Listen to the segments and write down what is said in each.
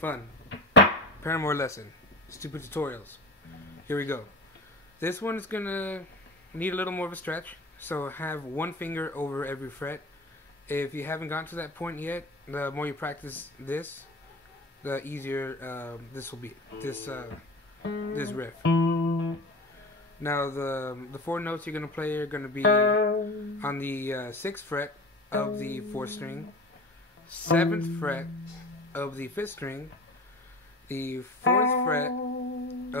fun. Paramore lesson. Stupid tutorials. Here we go. This one is gonna need a little more of a stretch, so have one finger over every fret. If you haven't gotten to that point yet, the more you practice this, the easier this will be. This riff. Now the 4 notes you're gonna play are gonna be on the 6th fret of the 4th string, 7th fret of the 5th string, the 4th fret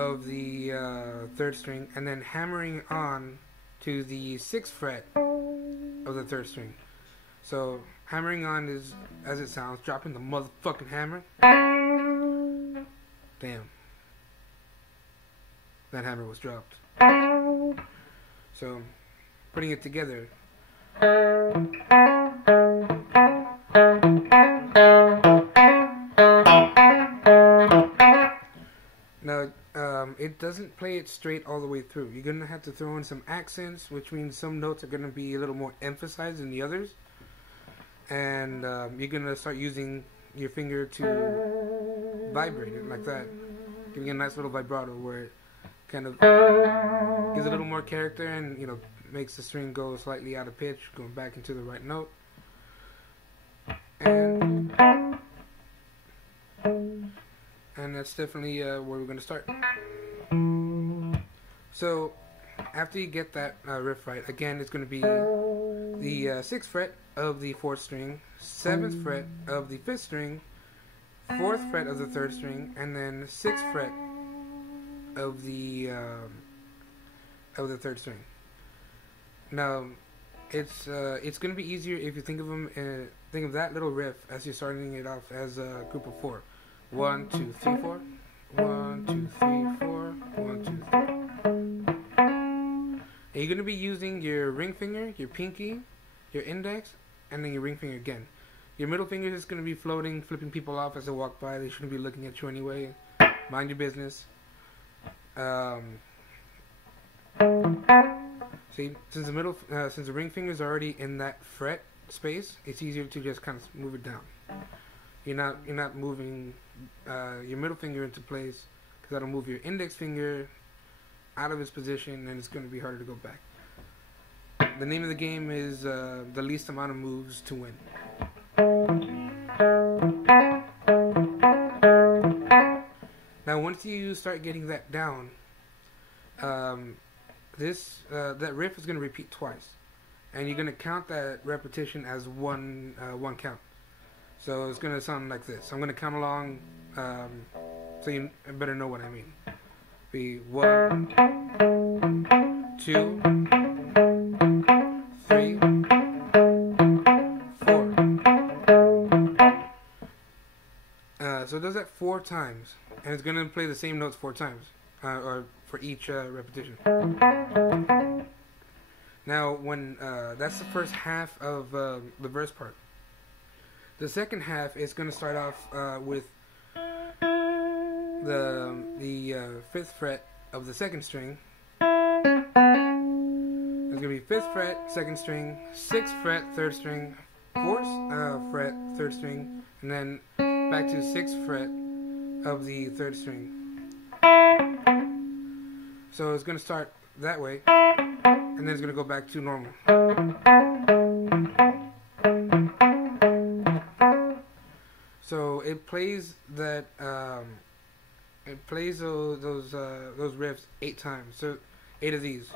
of the 3rd string, and then hammering on to the 6th fret of the 3rd string. So hammering on is as it sounds, dropping the motherfucking hammer. Damn. That hammer was dropped. So putting it together. Now, it doesn't play it straight all the way through. You're going to have to throw in some accents, which means some notes are going to be a little more emphasized than the others. And you're going to start using your finger to vibrate it like that, giving it a nice little vibrato where it kind of gives a little more character and, you know, makes the string go slightly out of pitch, going back into the right note. And that's definitely where we're going to start. So after you get that riff right, again, it's going to be the 6th fret of the 4th string, 7th fret of the 5th string, 4th fret of the 3rd string, and then 6th fret of the 3rd string. Now, it's going to be easier if you think of them. Think of that little riff as you're starting it off as a group of 4. 1, 2, 3, 4. 1, 2, 3, 4. 1, 2, 3. And you're going to be using your ring finger, your pinky, your index, and then your ring finger again. Your middle finger is going to be floating, flipping people off as they walk by. They shouldn't be looking at you anyway. Mind your business. See, since the ring finger is already in that fret space, it's easier to just kind of move it down. You're not moving your middle finger into place, because that'll move your index finger out of its position, and it's going to be harder to go back. The name of the game is the least amount of moves to win. Now, once you start getting that down, that riff is going to repeat twice, and you're going to count that repetition as one count. So it's going to sound like this. I'm going to count along, so you better know what I mean. Be 1, 2, 3, 4. So it does that 4 times, and it's going to play the same notes 4 times, or for each repetition. Now, when that's the first half of the verse part. The second half is going to start off with the 5th fret of the 2nd string. It's going to be 5th fret, 2nd string, 6th fret, 3rd string, 4th fret, 3rd string, and then back to 6th fret of the 3rd string. So it's going to start that way, and then it's going to go back to normal. So it plays that those riffs 8 times. So 8 of these.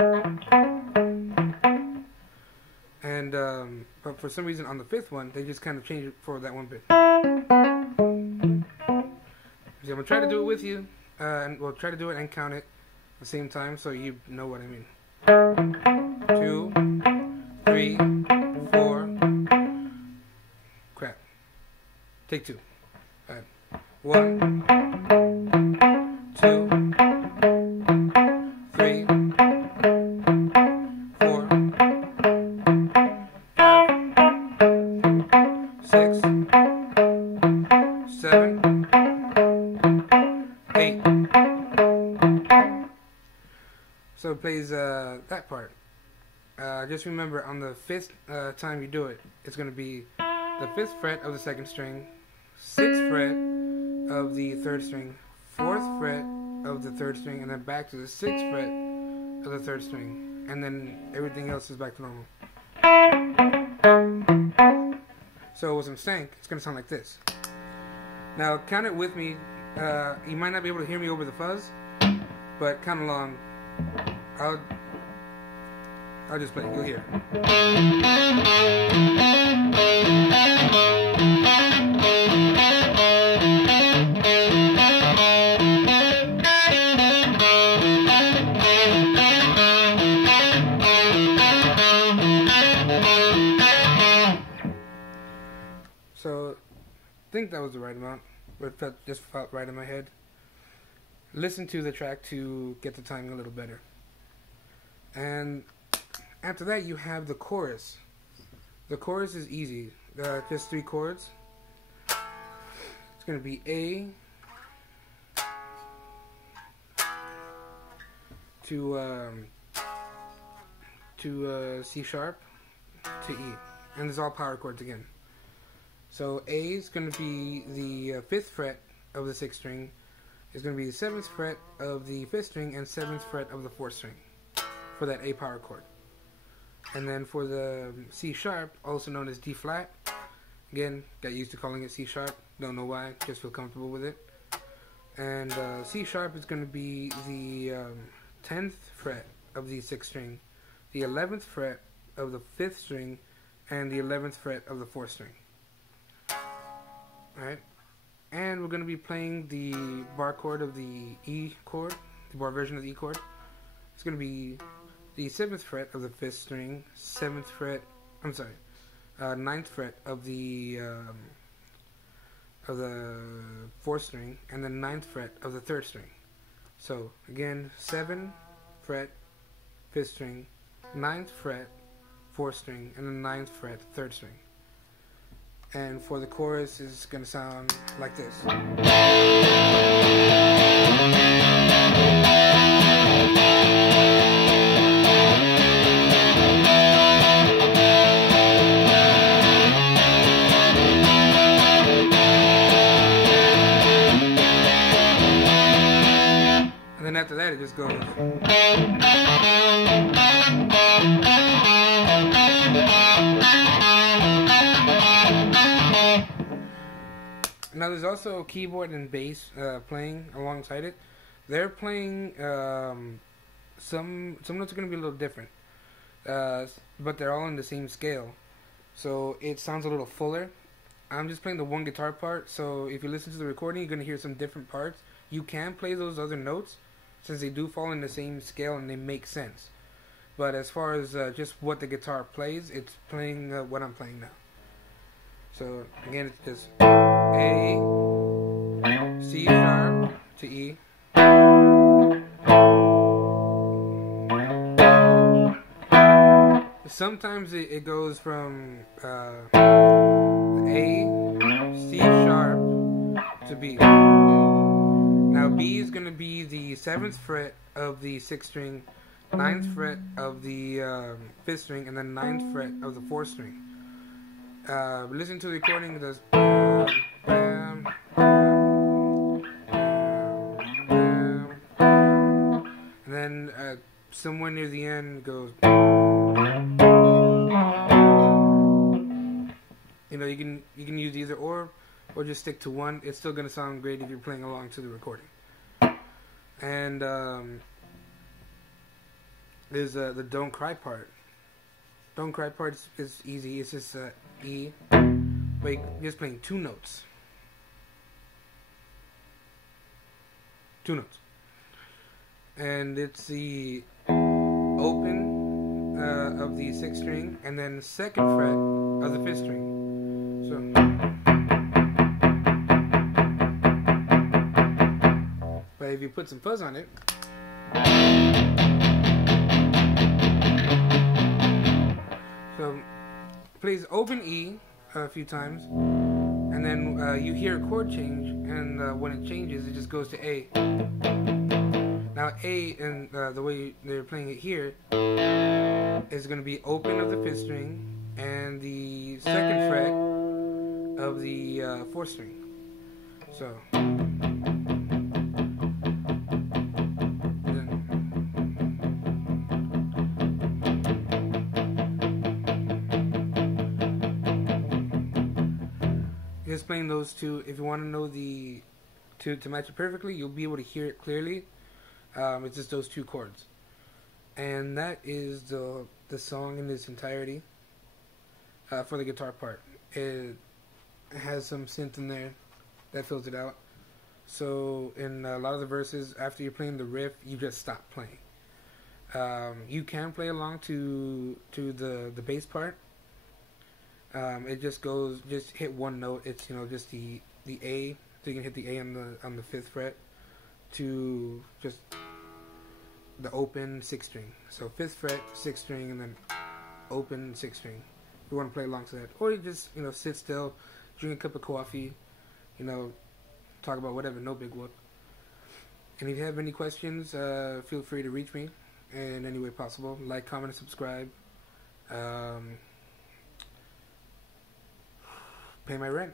And but for some reason on the 5th one, they just kind of change it for that one bit. So I'm gonna try to do it with you, and we'll try to do it and count it at the same time, so you know what I mean. 2, 3, 4. Crap. Take 2. All right. 1, 2, 3, 4, 5, 6, 7, 8. So it plays that part. Just remember, on the 5th time you do it, it's going to be the 5th fret of the 2nd string, 6th fret of the 3rd string, 4th fret of the 3rd string, and then back to the 6th fret of the 3rd string, and then everything else is back to normal. So as I'm saying, it's going to sound like this. Now count it with me. You might not be able to hear me over the fuzz, but count along. I'll just play it. You'll hear. So, I think that was the right amount, but it just felt right in my head. Listen to the track to get the timing a little better. And after that, you have the chorus. The chorus is easy. Just 3 chords. It's going to be A to C sharp to E. And it's all power chords again. So A is going to be the 5th fret of the 6th string. It's going to be the 7th fret of the 5th string and 7th fret of the 4th string for that A power chord. And then for the C sharp, also known as D flat, again, got used to calling it C sharp, don't know why, just feel comfortable with it. And C sharp is going to be the 10th fret of the 6th string, the 11th fret of the 5th string, and the 11th fret of the 4th string. Alright, and we're going to be playing the bar chord of the E chord, the bar version of the E chord. It's going to be the 7th fret of the 5th string, 9th fret of the 4th string, and the 9th fret of the 3rd string. So again, 7th fret, 5th string, 9th fret, 4th string, and the 9th fret, 3rd string. And for the chorus, it's going to sound like this. And then after that, it just goes. Now there's also keyboard and bass playing alongside it. They're playing some notes are going to be a little different, but they're all in the same scale, so it sounds a little fuller. I'm just playing the one guitar part, so if you listen to the recording, you're going to hear some different parts. You can play those other notes since they do fall in the same scale and they make sense. But as far as just what the guitar plays, it's playing what I'm playing now. So again, it's just A, C sharp to E. Sometimes it goes from A, C sharp to B. Now B is going to be the 7th fret of the 6th string, 9th fret of the 5th string, and then 9th fret of the 4th string. Listen to the recording, it does bam, bam, bam, bam, bam. And then somewhere near the end it goes. You know, you can use either or just stick to one. It's still gonna sound great if you're playing along to the recording. And there's the Don't Cry part. Don't Cry part is easy. It's just E, but you're just playing 2 notes. 2 notes. And it's the open of the 6th string, and then 2nd fret of the 5th string. So, but if you put some fuzz on it, so plays open E a few times, and then you hear a chord change, and when it changes, it just goes to A. Now A, and the way they're playing it here, is going to be open of the 5th string and the 2nd fret of the 4th string. So. Just playing those two. If you want to know to match it perfectly, you'll be able to hear it clearly. It's just those two chords, and that is the song in its entirety. For the guitar part, it has some synth in there that fills it out. So in a lot of the verses, after you're playing the riff, you just stop playing. You can play along to the bass part. It just goes, just hit one note. It's just the A, so you can hit the A on the 5th fret to just the open 6th string. So 5th fret, 6th string, and then open 6th string. If you want to play along to that, or you just sit still, drink a cup of coffee, talk about whatever. No big whoop. And if you have any questions, feel free to reach me in any way possible. Like, comment, and subscribe. Pay my rent.